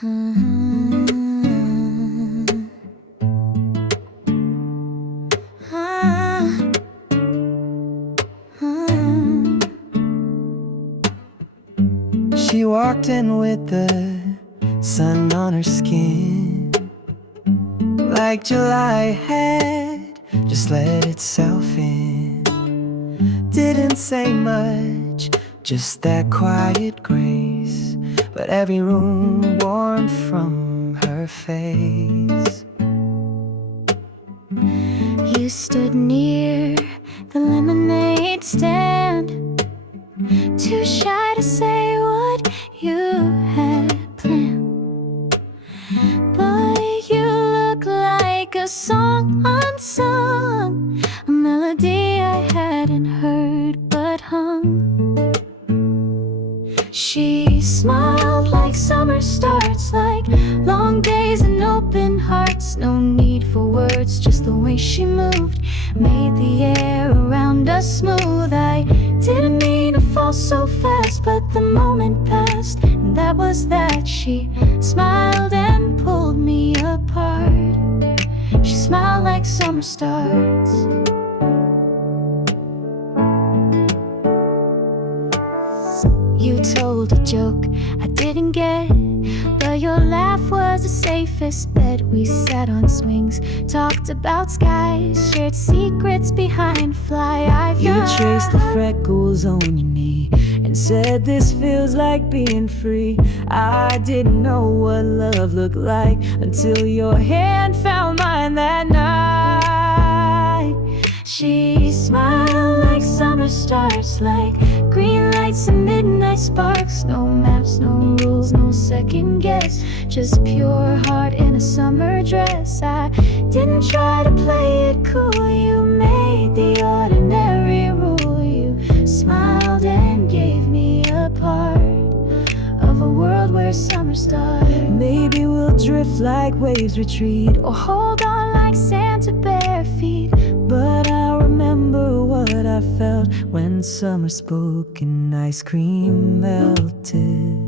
She walked in with the sun on her skin, like July had just let itself in. Didn't say much, just that quiet grace, but every room warmed from her face. You stood near the lemonade stand, too shy to say what you had planned, but you look like a song unsung, a melody I hadn't heard but hum. She smiled like summer starts, like long days and open hearts. No need for words, just the way she moved made the air around us smooth. I didn't mean to fall so fast, but the moment passed, and that was that. She smiled and pulled me apart. She smiled like summer starts. You told a joke I didn't get, but your laugh was the safest bet. We sat on swings, talked about skies, shared secrets behind fly eyes. You traced the freckles on your knee and said this feels like being free. I didn't know what love looked like until your hand found mine that night. She smiled like summer stars, like green lights and midnight sparks. No maps, no rules, no second guess, just pure heart in a summer dress. I didn't try to play it cool, you made the ordinary rule. You smiled and gave me a part of a world where summer started. Maybe we'll drift like waves retreat, or hold on like sand to bare feet. But I remember what I felt when summer spoke and ice cream melted.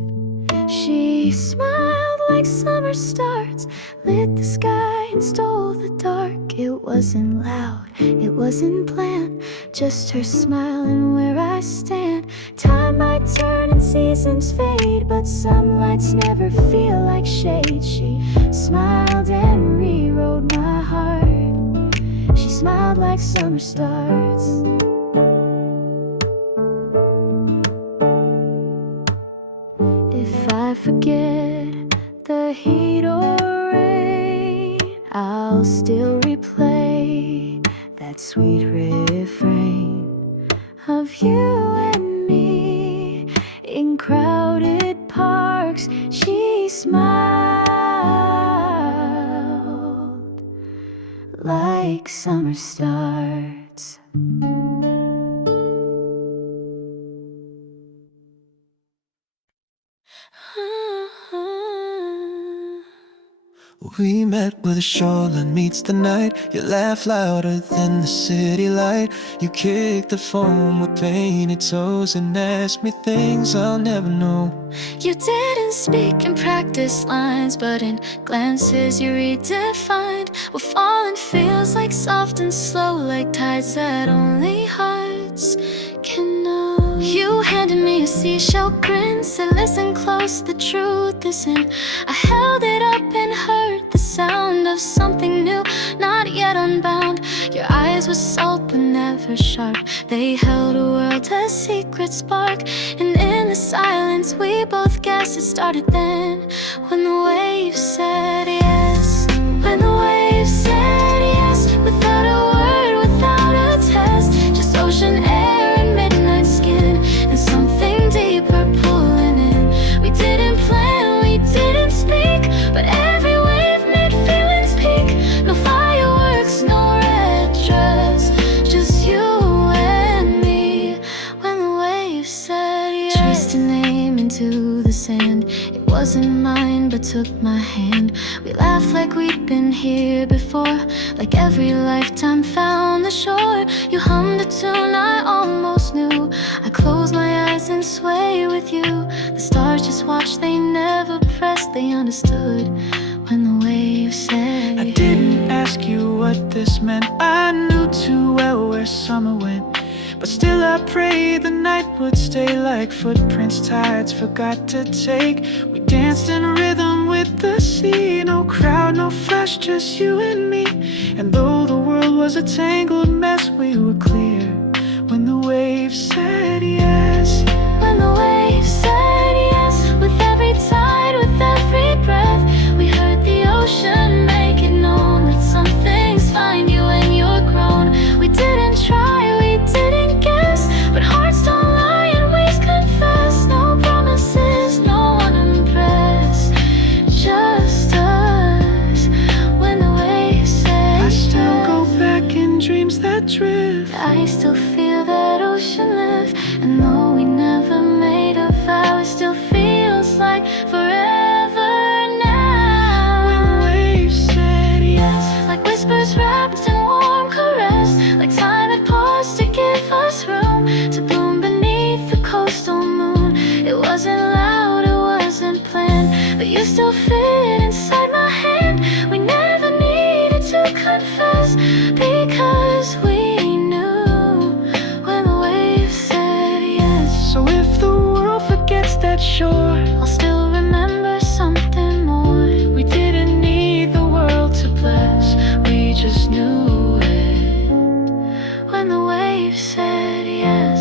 She smiled like summer stars, lit the sky and stole the dark. It wasn't loud, it wasn't planned, just her smile and where I stand. Time might turn and seasons fade, but some lights never feel like shade. She smiled and rewrote my heart. She smiled like summer starts. If I forget the heat or rain, I'll still replay that sweet refrain of you and me in crowded parks. She smiled like summer starts. We met where the shoreline meets the night. You laugh louder than the city light. You kick the foam with painted toes and ask me things I'll never know. You didn't speak in practice lines, but in glances you redefined what falling feels like, soft and slow, like tides that only hearts can know. You handed me a seashell grin, said listen close, the truth is in. I held it up and heard the sound of something new, not yet unbound. Your eyes were salt but never sharp. They held a world, a secret spark. And in the silence we both guessed it started then, when the waves said yes. When the waves said yes, without a word, without a test, just ocean air and midnight skin, and something deeper pulling in. We didn't plan, we didn't speak, but every wave made feelings peak. No fireworks, no red dress, just you and me. When the waves said yes, traced a name into the sand. It wasn't mine but took my hand. We laughed like we'd been here before, like every lifetime found the shore. You hummed a tune I almost knew. I close my eyes and sway with you. The stars just watch, they never press they understood when the waves said I didn't ask you what this meant. I knew too well where summer went. But still I prayed the night would stay like footprints tides forgot to take. We danced in rhythm with the sea. No crowd, no flash, just you and me. And though the world was a tangled mess, we were clear when the waves said yes. When the waves said yes, with every tide, with every breath, we heard the ocean make it known that some things find you when you're grown. We didn't try, we didn't guess, but hearts don't lie and waves confess. No promises, no one impressed, just us. When the waves said I still yes, go back in dreams that drift. I still feel that ocean lift. And though we never made a vow, it still feels like forever now. When the waves said yes, Like whispers wrapped in warm caress, like time had paused to give us room to bloom beneath the coastal moon. It wasn't loud, it wasn't planned, but you still fit inside my hand. We never needed to confess, because we knew when the waves said yes. so if the world forgets that shore, I'll still remember something more. we didn't need the world to bless, we just knew it. When the waves said yes.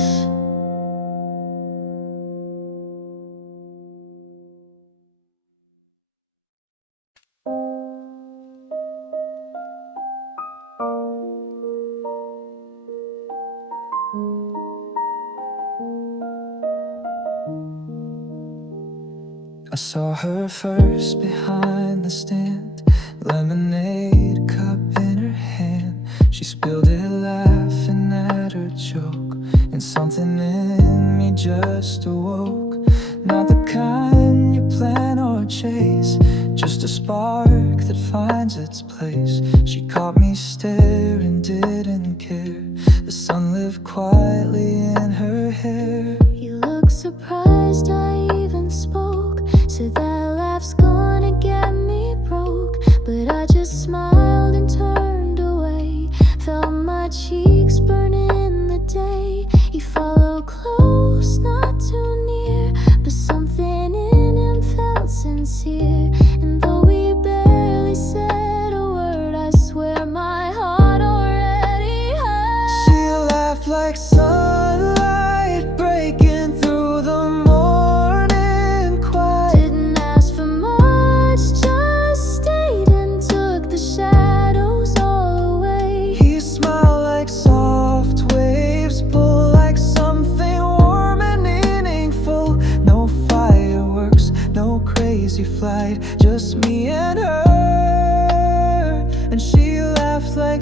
I saw her first behind the stand, lemonade cup in her hand. She spilled it laughing at her joke, and something in me just awoke. Not the kind you plan or chase, just a spark that finds its place. She caught me staring, didn't care. The sun lived quietly in her hair. You look surprised I even spoke. Said that laugh's gonna get me broke, but I just smiled and turned away. Felt my cheeks burn in the day. He followed close, not too near, but something in him felt sincere. And though we barely said a word, I swear my heart already hurt. She laughed like sunlight breaking through the morning quiet. Didn't ask for much, just stayed and took the shadows all away. He smiled like soft waves, pull like something warm and meaningful. No fireworks, no crazy flight, just me and her. And she laughed like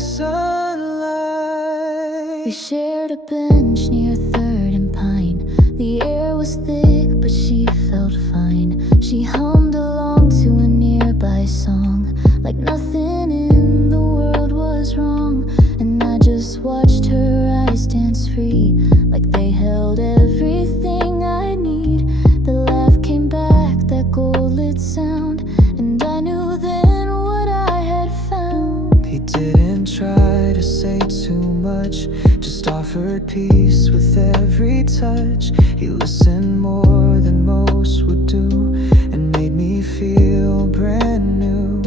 sunlight. We shared a bench near 3rd and Pine. The air was thick, but she felt fine. She hummed along to a nearby song, like nothing in the world was wrong. And I just watched her eyes dance free, like they held everything I need. The laugh came back, that gold-lit sound, and I knew then what I had found. He didn't try to say too much, just offered peace with every touch. He listened more than most would do, and made me feel brand new.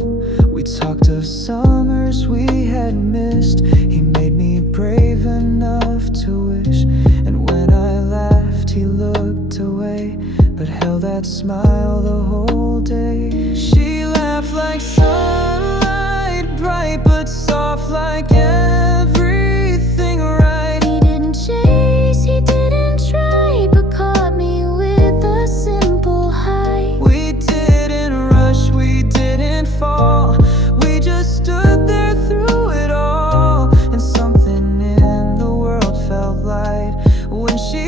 We talked of summers we had missed. He made me brave enough to wish. And when I laughed, he looked away, but held that smile the whole day. She laughed like sunlight, bright but soft, like everything right. He didn't chase, he didn't try, but caught me with a simple high. We didn't rush, we didn't fall, we just stood there through it all. And something in the world felt light when she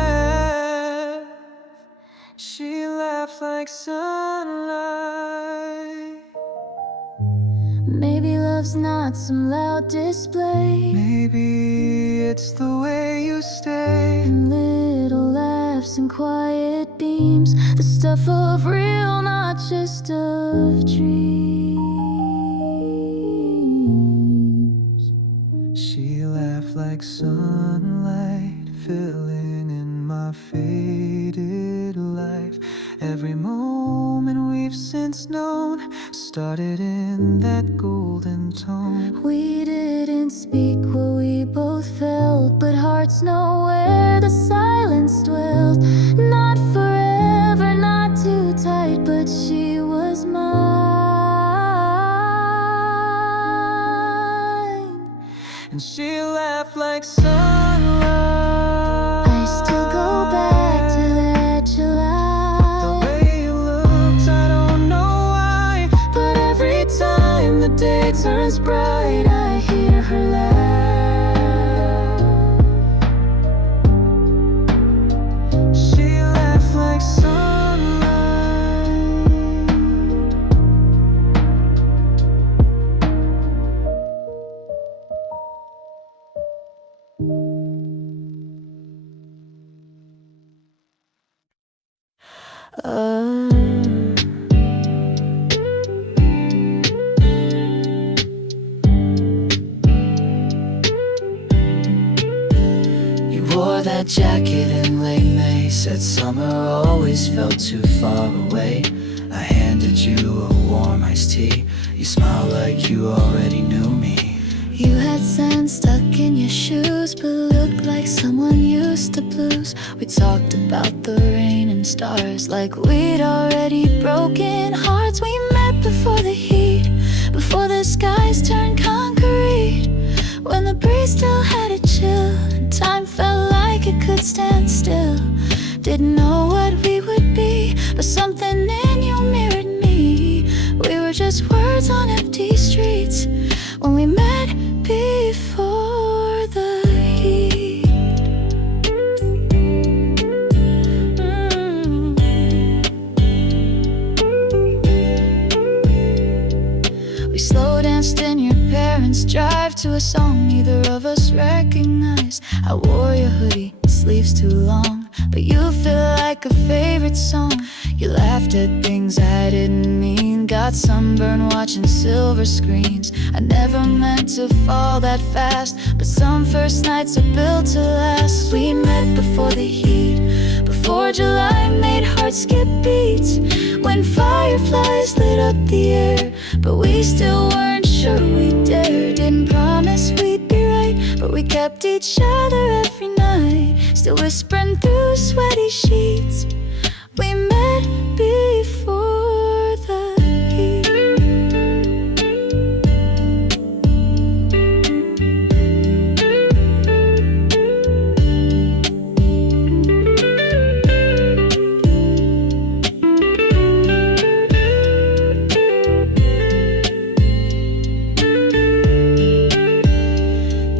laughed. She laughed like sunlight. Maybe love's not some loud display, Maybe it's the way you stay. and little laughs and quiet beams, the stuff of real, not just of dreams. She laughed like sunlight, filling in my faded life. Every moment we've since known started in that golden tone. We didn't speak what we both felt, but hearts know where the silence dwells. Not forever, not too tight, but she was mine. And she laughed like sunlight. I still go back to that July. The way you looked, I don't know why, but every time the day turns bright, I hear her laugh. She laughed like sunlight. You wore that jacket in late May, said summer always felt too far away. I handed you a warm iced tea. You smiled like you already knew me. You had sand stuck in your shoes, but looked like someone used to blues. We talked about the rain and stars, like we'd already broken hearts. We met before the heat, before the skies turned concrete, when the breeze still had a chill, and time felt like it could stand still. Didn't know what we would be, but something in you mirrored me. We were just words on empty streets when we met before the heat. We slow danced in your parents' drive to a song neither of us recognized. I wore your hoodie, sleeves too long, but you feel like a favorite song. You laughed at things I didn't mean, got sunburned watching silver screens. I never meant to fall that fast, but some first nights are built to last. We met before the heat, before July made hearts skip beats, when fireflies lit up the air, but we still weren't sure we dared. Didn't promise we'd be right, but we kept each other every night, still whispering through sweaty sheets. We met before the heat.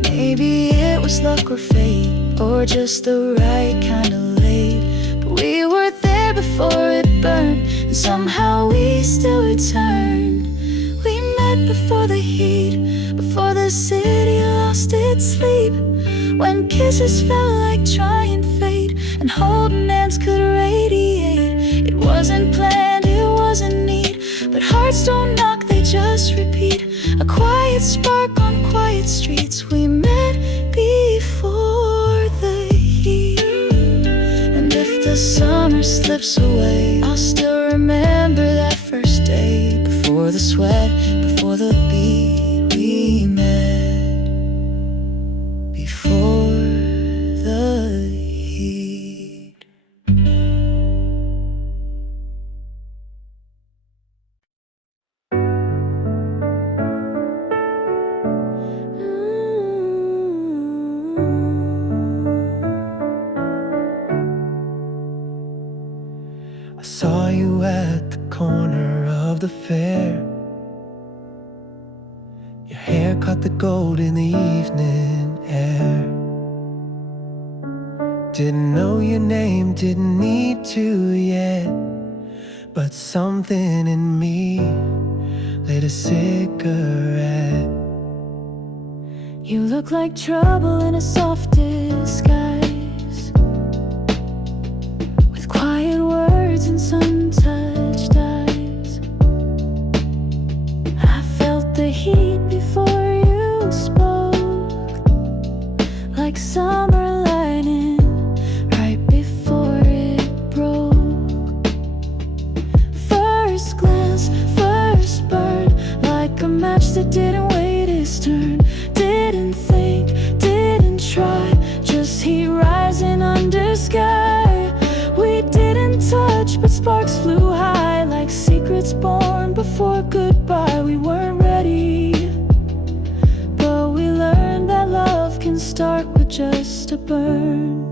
Maybe it was luck or fate, or just the right kind of late, but we were there before it burned, and somehow we still returned. We met before the heat, before the city lost its sleep, when kisses felt like trying fate, and holding hands could radiate. It wasn't planned, it wasn't neat, but hearts don't knock, they just repeat. A quiet spark on quiet streets. We met before the heat. And if the summer slips away, I'll still remember that first day, before the sweat, before the beat. We met before the heat. I saw you at the corner of the fair. Your hair caught the gold in the evening air. Didn't know your name, didn't need to yet, but something in me lit a cigarette. You look like trouble in a soft disguise, with quiet words just a burn.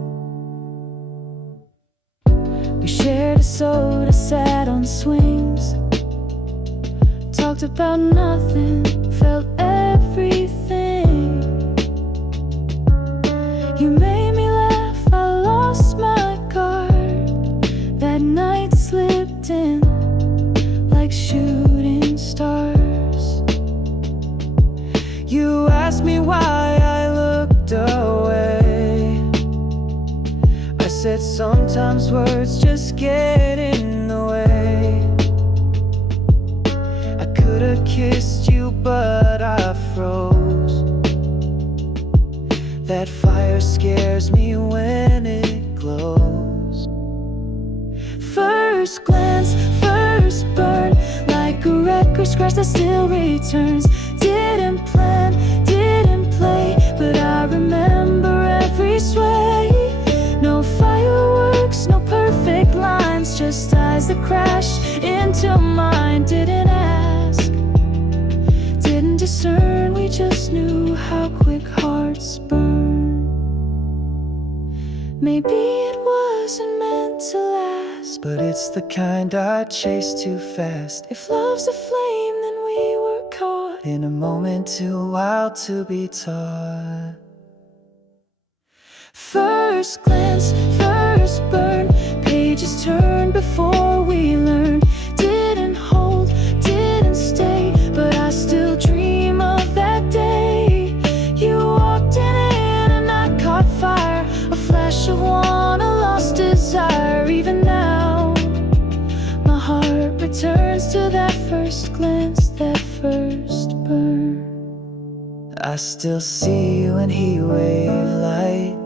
We shared a soda, sat on swings, talked about nothing, felt everything. You made me laugh, I lost my guard. That night slipped in like shooting stars. You asked me why I looked away. I said sometimes words just get in the way. I could've kissed you but I froze. That fire scares me when it glows. First glance, first burn, like a record scratch that still returns. Didn't plan, didn't play, but I remember every sway. No fireworks, no perfect lines, just eyes that crash into mine. Didn't ask, didn't discern, we just knew how quick hearts burn. Maybe it wasn't meant to last, but it's the kind I chase too fast. If love's a flame, then we were caught in a moment too wild to be taught. First glance, first burn, pages turn before we learn. Didn't hold, didn't stay, but I still dream of that day. You walked in and I caught fire, a flash of one, a lost desire. Even now, my heart returns to that first glance, that first burn. I still see you when he wave light.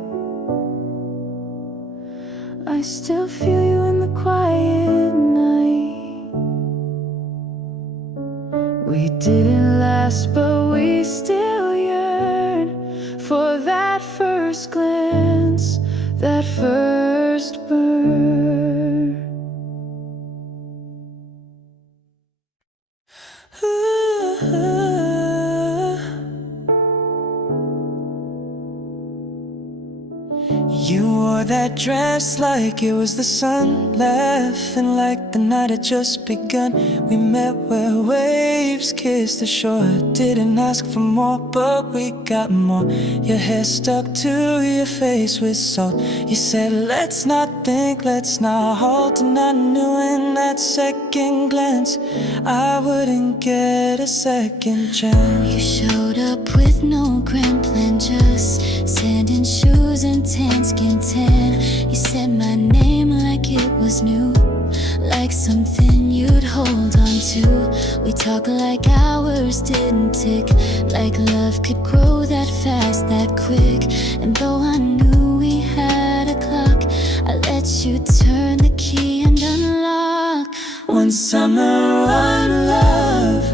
I still feel you in the quiet night. We didn't last, but we still yearn for that first glance, that first burn. You wore that dress like it was the sun, laughing like the night had just begun. We met where waves kissed the shore. Didn't ask for more, but we got more. Your hair stuck to your face with salt. You said let's not think, let's not halt. And I knew in that second glance I wouldn't get a second chance. You showed up with no grand plan, just sand and shoes and tan skin tan. You said my name like it was new, like something you'd hold on to. We talked like hours didn't tick, like love could grow that fast, that quick. And though I knew we had a clock, I let you turn the key and unlock. One summer, one love,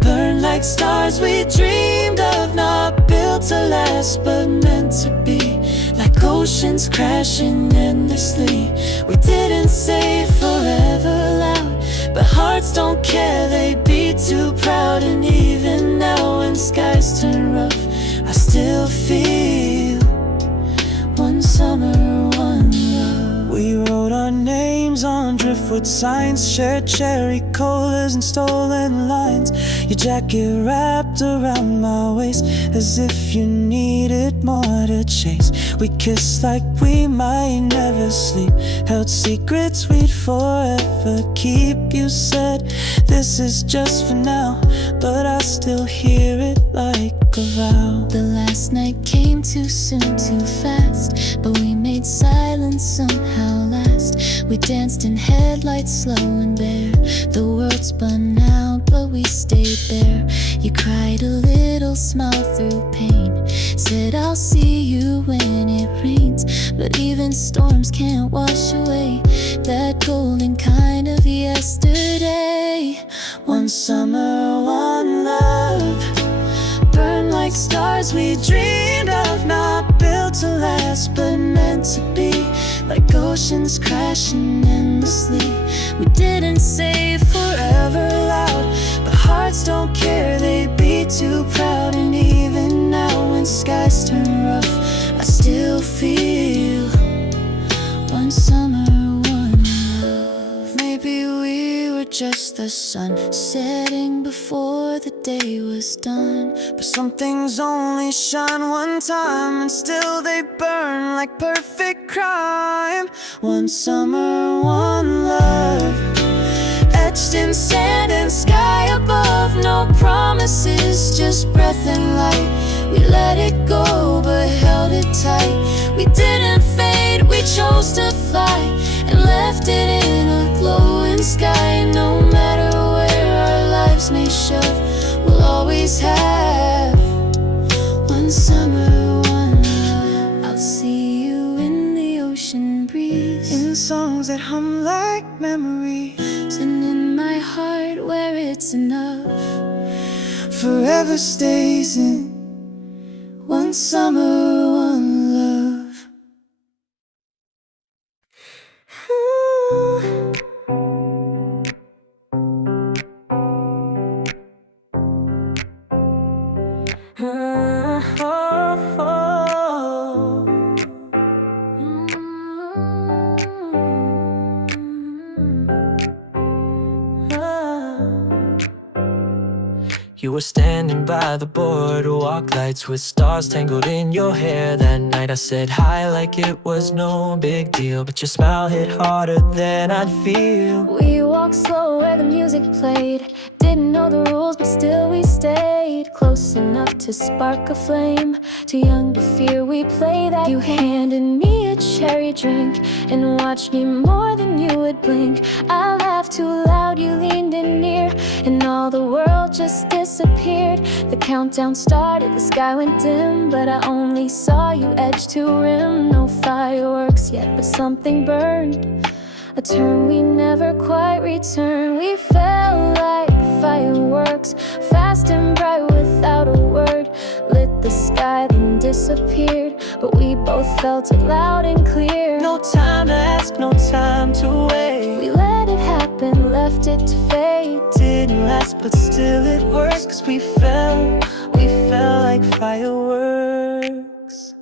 burn like stars we dreamed of, not built to last but meant to be. Like oceans crashing endlessly. We didn't say forever loud, but hearts don't care, they beat too proud. And even now when skies turn rough, I still feel one summer, one love. We wrote our names on driftwood signs, shared cherry colas and stolen lines. Your jacket wrapped around my waist as if you needed more to chase. We kissed like we might never sleep, held secrets we'd forever keep. You said this is just for now, but I still hear it like a vow. The last night came too soon, too fast, but we made silence somehow last. We danced in headlights slow and bare. The world spun out, but we stayed there. You cried a little, smile through pain, said I'll see you when it rains. But even storms can't wash away that golden kind of yesterday. One summer, one love, burn like stars we dreamed of, not built to last but meant to be. Like oceans crashing endlessly. We didn't say forever loud, but hearts don't care, they beat too proud. And even now when skies turn rough, I still feel one summer, one love. Maybe we were just the sun setting before the day was done. But some things only shine one time, and still they burn like perfect crime. One summer, one love, Etched in sand and sky above. No promises, just breath and light. We let it go but held it tight. We didn't fade, we chose to fly, and left it in a glowing sky. No matter where our lives may shove, we'll always have one summer, one love. I'll see you in the ocean breeze, in songs that hum like memories, and in my heart where it's enough. forever stays in one summer, one love. You were standing by the boardwalk lights with stars tangled in your hair. That night I said hi like it was no big deal, but your smile hit harder than I'd feel. We walked slow where the music played. Didn't know the rules, but still we stayed close enough to spark a flame. Too young to fear, we played that. You handed me a cherry drink and watched me more than you would blink. I laughed too loud, you leaned in near, and all the world just disappeared. The countdown started, the sky went dim, but I only saw you edge to rim. No fireworks yet, but something burned, a turn we never quite returned. We felt like fireworks, fast and bright without a word. Lit the sky, then disappeared, but we both felt it loud and clear. No time to ask, no time to wait. We let it happen, left it to fate. Didn't last, but still it works, 'cause we fell like fireworks.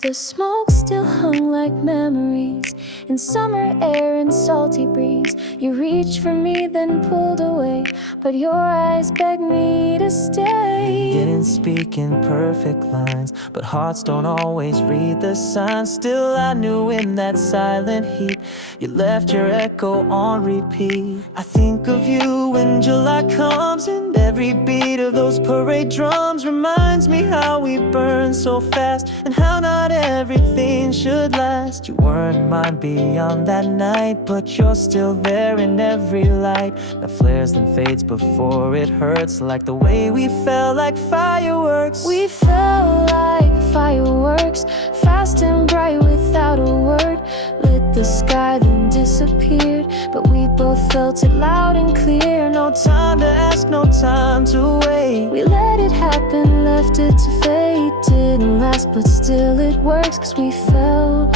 The smoke still hung like memories in summer air and salty breeze. You reached for me, then pulled away, but your eyes begged me to stay. Didn't speak in perfect lines, but hearts don't always read the signs. Still I knew in that silent heat, you left your echo on repeat. I think of you when July comes, and every beat of those parade drums reminds me how we burned so fast, and how not everything should last. You weren't mine beyond that night, but you're still there in every light. That flares then fades before it hurts, like the way we fell like fireworks. We fell like fireworks, fast and bright without a word. Lit the sky, then disappeared, but we both felt it loud and clear. No time to ask, no time to wait. We let it happen, left it to fate. Didn't last, but still it works, 'cause we fell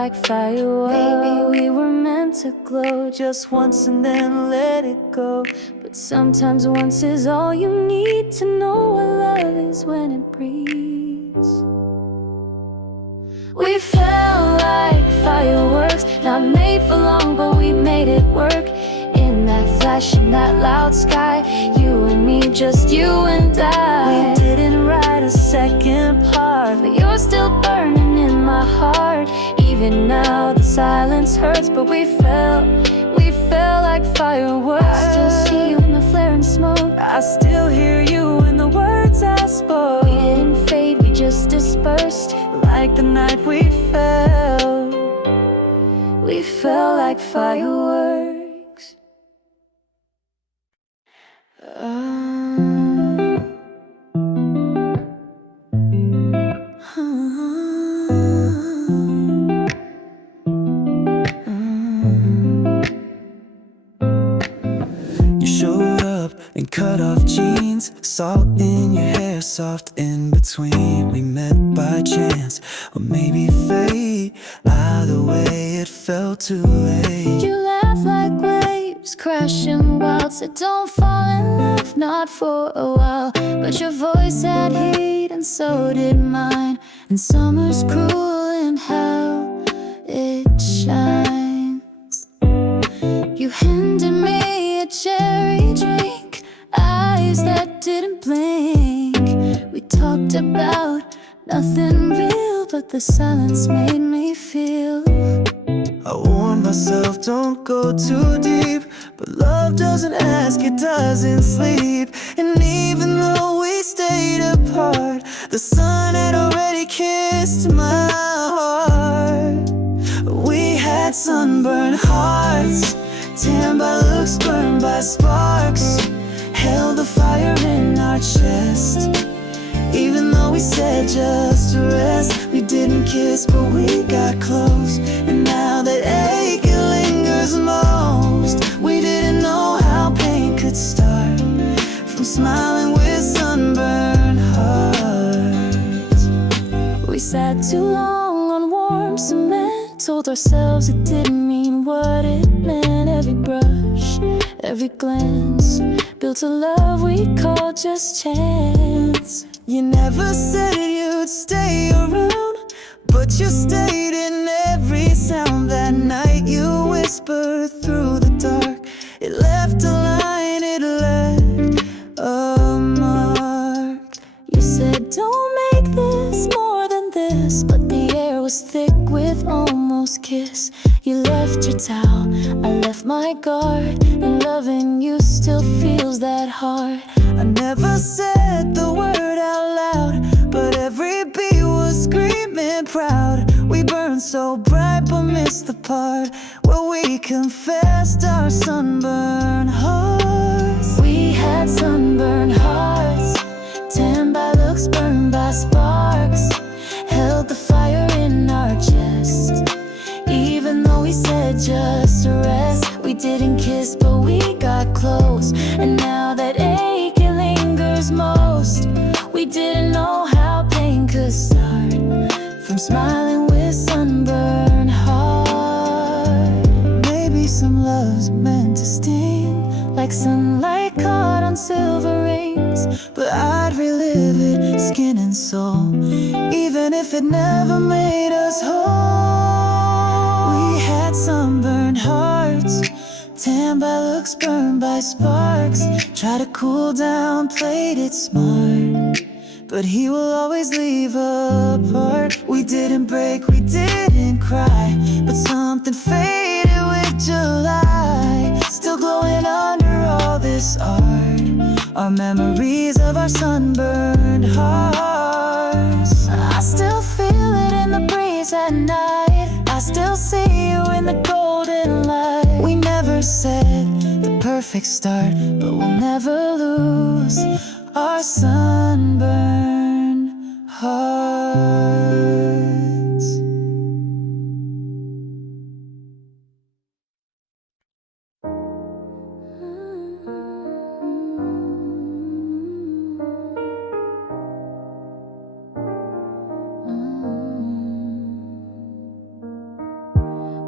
like fireworks. Maybe we were meant to glow just once and then let it go. But sometimes once is all you need to know what love is when it breathes. We fell like fireworks, not made for long, but we made it work. In that flash, in that loud sky, you and me, just you and I. We didn't write a second part, but you're still burning in my heart. Even now the silence hurts, but we fell like fireworks. I still see you in the flare and smoke. I still hear you in the words I spoke. We didn't fade, we just dispersed, like the night we fell. We fell like fireworks. And cut off jeans, salt in your hair, soft in between. We met by chance, or maybe fate. Either way, it felt too late. You laugh like waves crashing wild, said don't fall in love, not for a while. But your voice had heat and so did mine. And summer's cruel in how it shines. You handed me a cherry drink, eyes that didn't blink. We talked about nothing real, but the silence made me feel. I warned myself, don't go too deep, but love doesn't ask, it doesn't sleep. And even though we stayed apart, the sun had already kissed my heart. We had sunburned hearts, tanned by looks, burned by sparks, held the fire in our chest. Even though we said just to rest, we didn't kiss but we got close. And now that ache it lingers most, we didn't know how pain could start from smiling with sunburned hearts. We sat too long on warm cement, told ourselves it didn't mean what it meant. Every brush, every glance, built a love we called just chance. You never said you'd stay around, but you stayed in every sound. That night you whispered through the dark, it left a line, it left a mark. You said don't make this more than this, but the air was thick with almost kiss. You left your towel, I left my guard, and loving you still feels that hard. I never said the word out loud, but every beat was screaming proud. We burned so bright but missed the part where we confessed our sunburned hearts. We had sunburned hearts, tanned by looks, burned by sparks, held the fire in our chest. Even though we said just to rest, we didn't kiss but we got close. And now that ache it lingers most, we didn't know how pain could start from smiling with sunburned heart. Maybe some love's meant to sting, Like sunlight caught on silver rings, but I'd relive it, skin and soul, even if it never made us whole. We had sunburned hearts, tanned by looks, burned by sparks. Try to cool down, played it smart, but he will always leave a part. We didn't break, we didn't cry, but something faded with July, still glowing under all this art. Our memories of our sunburned hearts. I still feel it in the breeze at night, I still see you in the golden light. We never said the perfect start, but we'll never lose our sunburned hearts.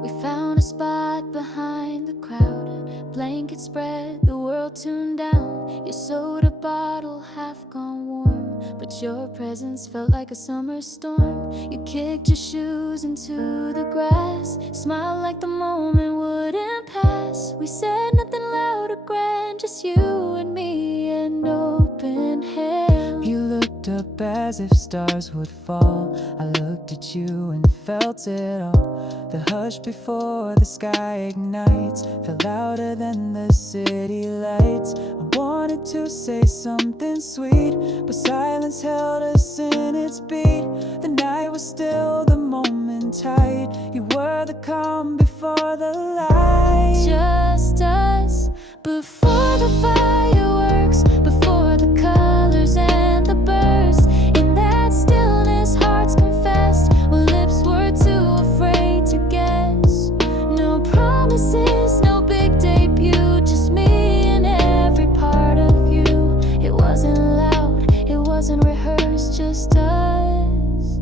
We found a spot behind the crowd, blanket spread, the world tuned down. Your soda bottle half gone warm, but your presence felt like a summer storm. You kicked your shoes into the grass, smiled like the moment wouldn't pass. We said nothing loud or grand, just you and me and open hand. You looked up as if stars would fall. I looked at you and felt it all. The hush before the sky ignites felt louder than the city lights. I wanted to say something sweet, but silence held us in its beat. The night was still, the moment tight. You were the calm before the light. Just us, before the fireworks, before the colors and the burst. In that stillness, hearts confessed, while lips were too afraid to guess. No promises, no big debut, just me and every part of you. It wasn't loud, it wasn't rehearsed, just us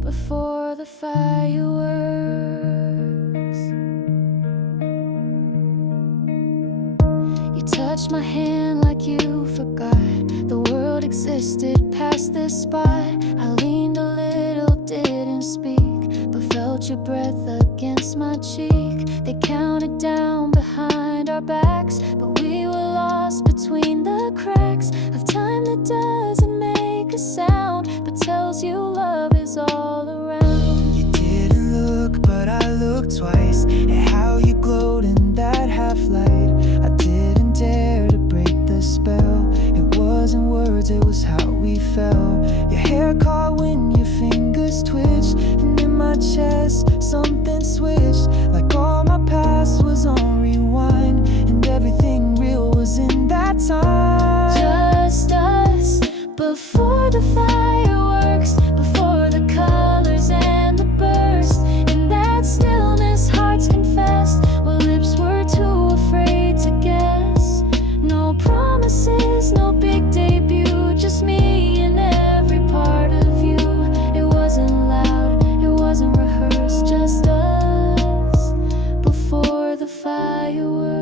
before the fireworks. You touched my hand like you forgot the world world existed past this spot. I leaned a little, didn't speak, but felt your breath against my cheek. They counted down behind our backs, but we were lost between the cracks of time that doesn't make a sound, but tells you love is all around. You didn't look, but I looked twice at how you glowed in that half light. I didn't dare to break the spell. It wasn't words, it was how we felt. Your hair caught when your fingers twitched, and in my chest something switched, like all my past was on rewind, and everything real was in that time. Just us before the fireworks, before the colors and the burst. In that stillness, hearts confessed what lips were too afraid to guess. No promises, no big debut, just me and every part of you. It wasn't loud, it wasn't rehearsed, just us before the fireworks.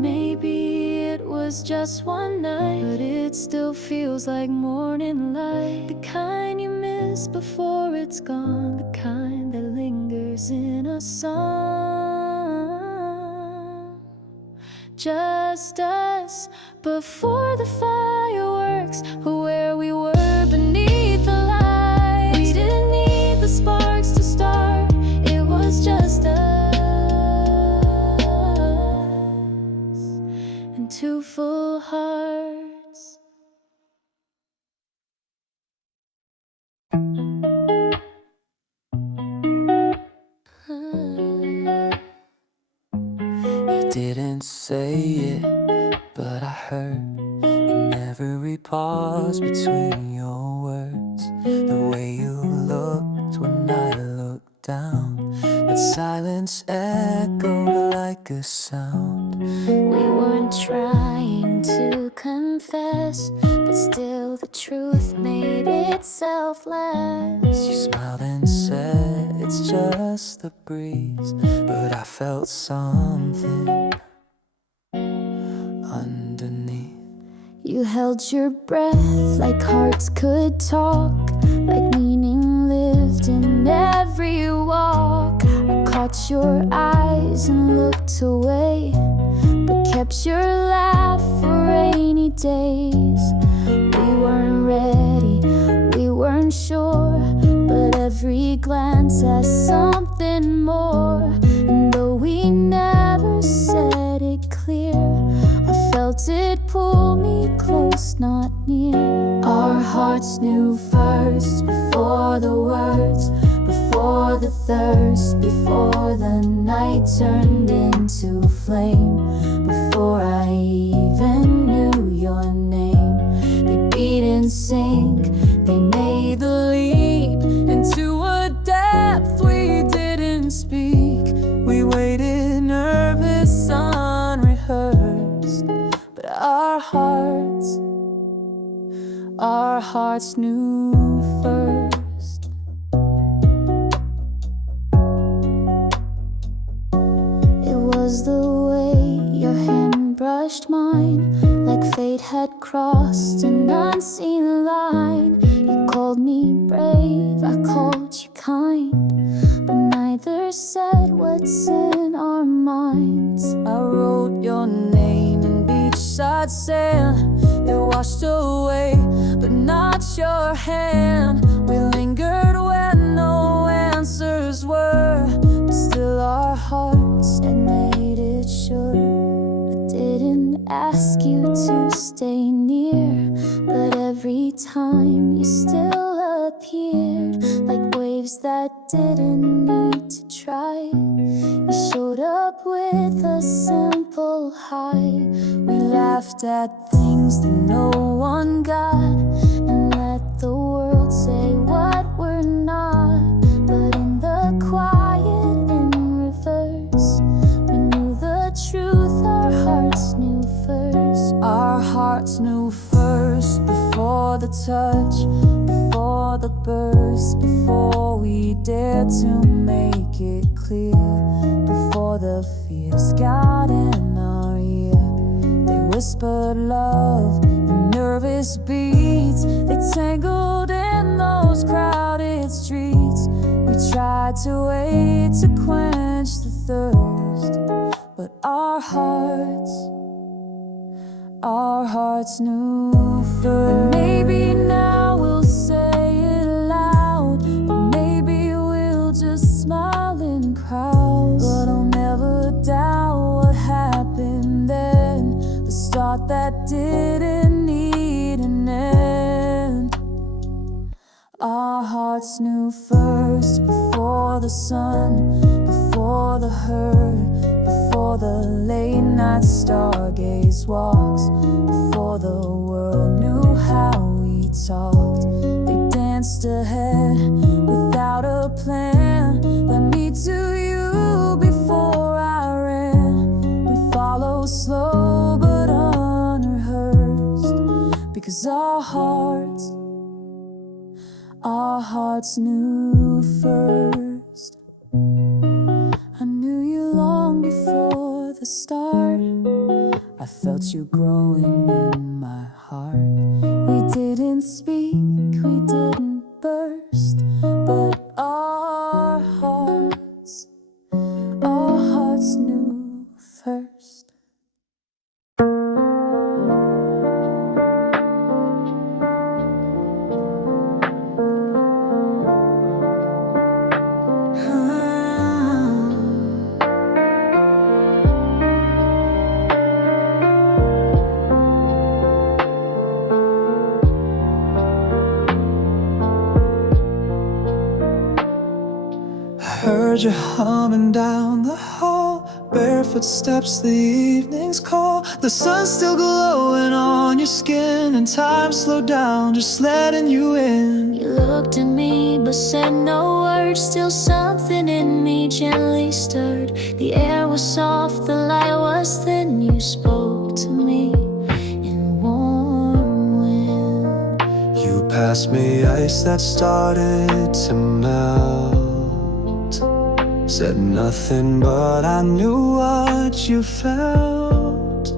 Maybe it was just one night, but it still feels like morning light. The kind you miss before it's gone, the kind that lingers in a song. Just us before the fireworks, where we were beneath the lights. We didn't need the sparks to start, it was just us and two full hearts. You didn't say it, but I heard in every pause between your words. The way you looked when I looked down, that silence echoed like a sound. We weren't trying to confess, but still the truth made itself less. You smiled and said it's just the breeze, but I felt something underneath. You held your breath like hearts could talk, like meaning lived in every walk. I caught your eyes and looked away, but kept your laugh for rainy days. We weren't ready, we weren't sure, but every glance has something more. And though we never said it clear, I felt it pull me close, not near. Our hearts knew first, before the words, before the thirst, before the night turned into flame, before I even knew your name. They beat in sync, they made the leap into a depth we didn't speak. We waited nervous, unrehearsed, but our hearts knew first. It was the way your hand brushed mine, like fate had crossed an unseen line. You called me brave, I called you kind, but neither said what's in our minds. I wrote your name in beachside sand. It washed away, but not your hand. We lingered when no answers were, but still our hearts had made it sure. I didn't ask you to stay near, but every time you still appeared, like waves that didn't need to try. You showed up with a simple hi. We laughed at things that no one got, and let the world say what we're not. But in the quiet, in reverse, we knew the truth, our hearts knew first. Our hearts knew first, before the touch, before the burst, before we dared to make it clear, before the fears got in our ear. They whispered love service beats. They tangled in those crowded streets. We tried to wait to quench the thirst, but our hearts knew first. Maybe now we'll say it loud, or maybe we'll just smile in crowds. But I'll never doubt what happened then, the start that didn't need an end. Our hearts knew first, before the sun, before the hurt, before the late night stargaze walks, before the world knew how we talked. They danced ahead without a plan, led me to you before I ran. We followed slow but unrehearsed, because our hearts knew first. I knew you long before the start. I felt you growing in my heart. We didn't speak, we didn't burst, but our hearts knew first. Heard you humming down the hall, barefoot steps, the evening's call. The sun's still glowing on your skin, and time slowed down, just letting you in. You looked at me but said no words. Still something in me gently stirred. The air was soft, the light was thin. You spoke to me in warm wind. You passed me ice that started to melt. Said nothing, but I knew what you felt.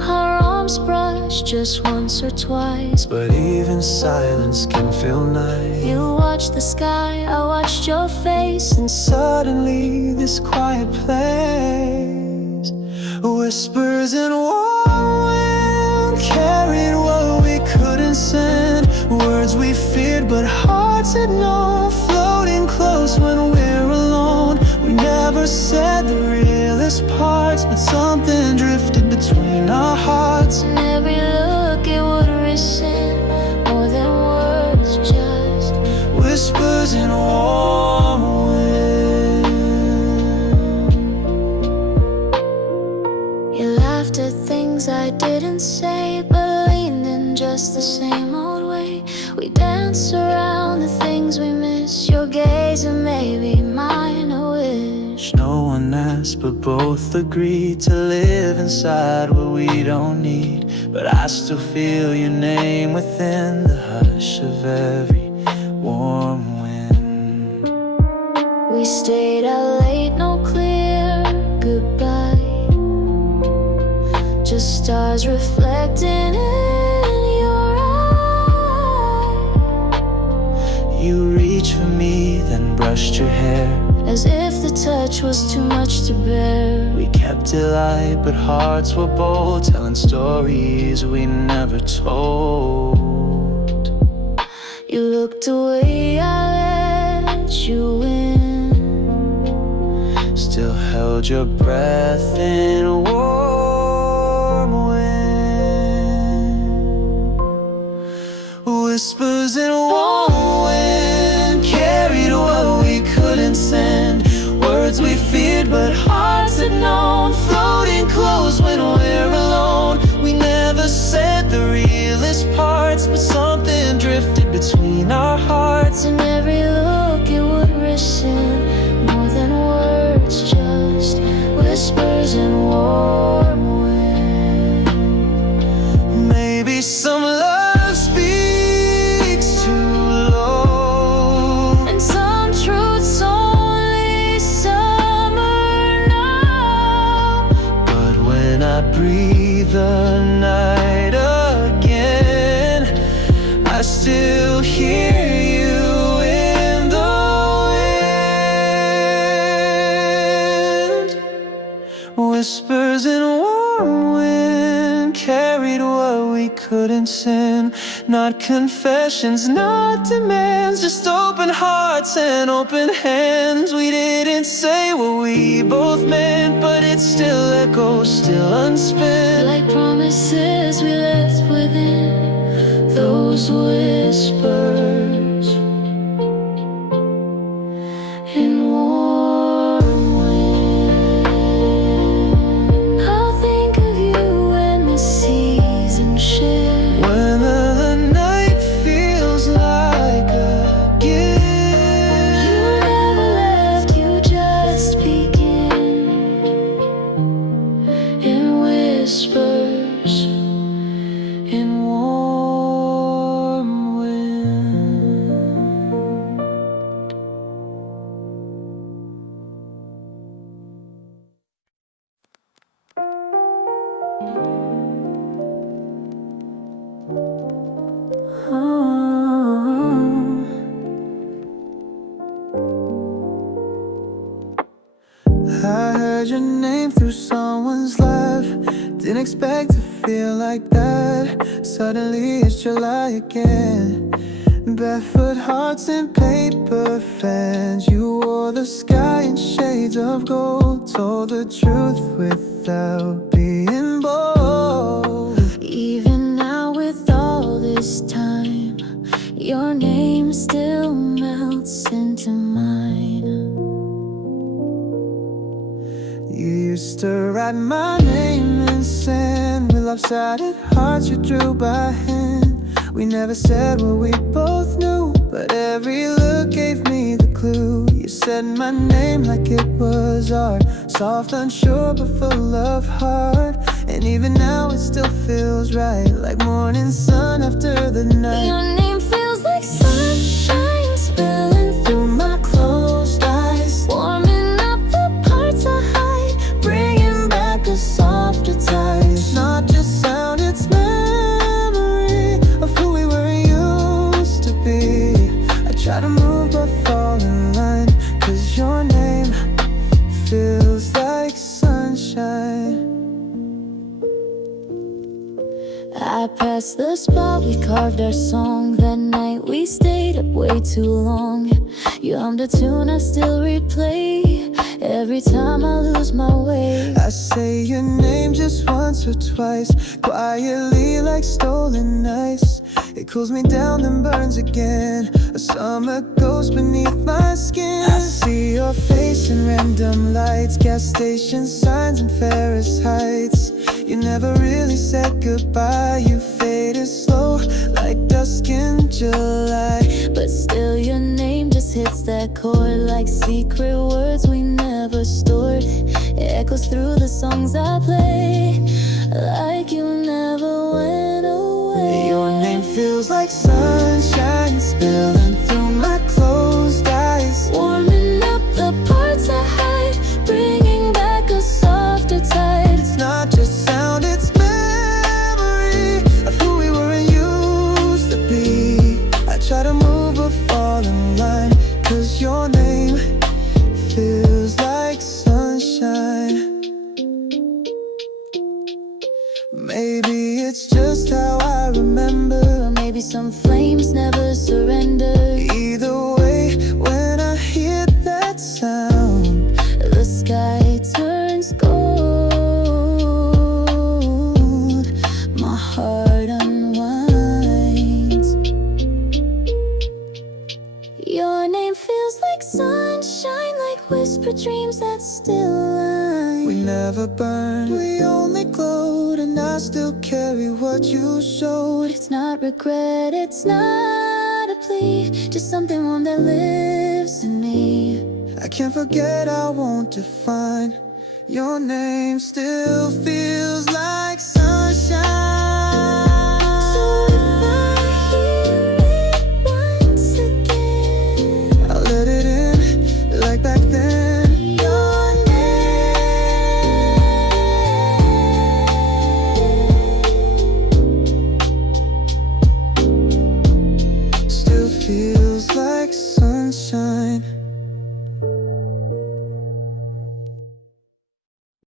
Our arms brushed just once or twice, but even silence can feel nice. You watched the sky, I watched your face, and suddenly this quiet place, whispers in warm wind, carried what we couldn't send. Words we feared but hearts had known, floating close when we're alone. We never said the realest parts, but something drifted between our hearts. and every look it would resent more than words, just Whispers in warm wind. You laughed at things I didn't say, but leaned in just the same old way. We dance around the things we miss, your gaze and maybe mine a wish. No one asked, but both agreed to live inside what we don't need. But I still feel your name within the hush of every warm wind. We stayed out late, no clear goodbye, just stars reflecting in your eye. You reached for me, then brushed your hair, as if the touch was too much to bear. We kept it light, but hearts were bold, telling stories we never told. You looked away, I let you in, Still held your breath in warm wind. Whispers in warm wind, carried what we couldn't send. Words we feared but hearts had known, floating close when we're alone. We never said the realest parts, but something drifted between our hearts. and every look it would resent more than words, just whispers in warm wind. Maybe some love speaks too low, And some truths only summer now. but when I breathe the night away, still hear you in the wind. Whispers in warm wind carried what we couldn't send. Not confessions, not demands, just open hearts and open hands. We didn't say what we both meant, but it still echoes, still unspent. Like promises we left within those whispers in warm wind. I'll think of you when the seasons shift. When the night feels like a gift. You never left, you just begin in whispers In warm wind. I heard your name through someone's laugh. Didn't expect to feel like that. Suddenly it's July again. Barefoot hearts and paper fans. You wore the sky in shades of gold. Told the truth without being bold. Even now with all this time, your name still melts into mine. You used to write my name in sand with lopsided hearts you drew by hand. We never said what we both knew, but every look gave me the clue. You said my name like it was art, soft, unsure, but full of heart. And even now it still feels right, like morning sun after the night. Your name feels like sunshine spilling through my closed eyes, warming up the parts I hide, bringing back a softer tide. It's not just sound, it's memory of who we were and used to be. I try to move but fall in line, 'cause your name feels like sunshine. I passed the spot, we carved our song. That night we stayed up way too long. You hummed a tune I still replay every time I lose my way. I say your name just once or twice, quietly like stolen ice. It cools me down then burns again. A summer ghost beneath my skin. I see your face in random lights, gas station signs and Ferris Heights. You never really said goodbye. You faded slow like dusk in July. But still your name just hits that chord, like secret words we never stored. It echoes through the songs I play, like you never went away. Your name feels like sunshine spilling through my closed eyes, warming up the parts I hide, bringing back a softer tide. It's not just sound, it's memory of who we were and used to be. I try to move but fall in line, 'cause your name feels like sunshine. Maybe it's just how I remember, Or maybe some flames never surrender. either way, when I hear that sound, The sky turns gold, my heart unwinds. Your name feels like sunshine, like whispered dreams that still line. we never burned, we only glowed, and I still carry what you showed. It's not regret, it's not a plea, just something warm that lives in me. I can't forget, I won't define. Your name still feels like sunshine.